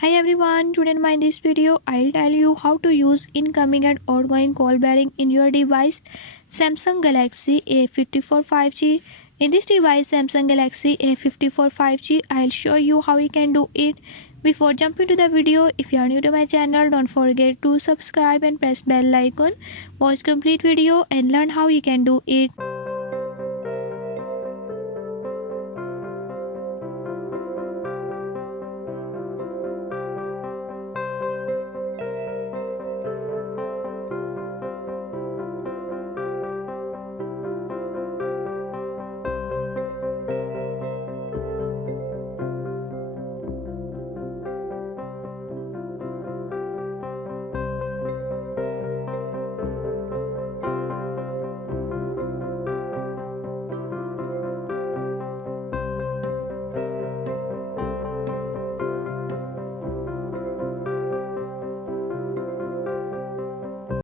Hi everyone, today in this video I'll tell you how to use incoming and outgoing call bearing in your device Samsung Galaxy A54 5G. In this device Samsung Galaxy A54 5G, I'll show you how you can do it. Before jumping to the video, if you are new to my channel, don't forget to subscribe and press bell icon. Watch complete video and learn how you can do it.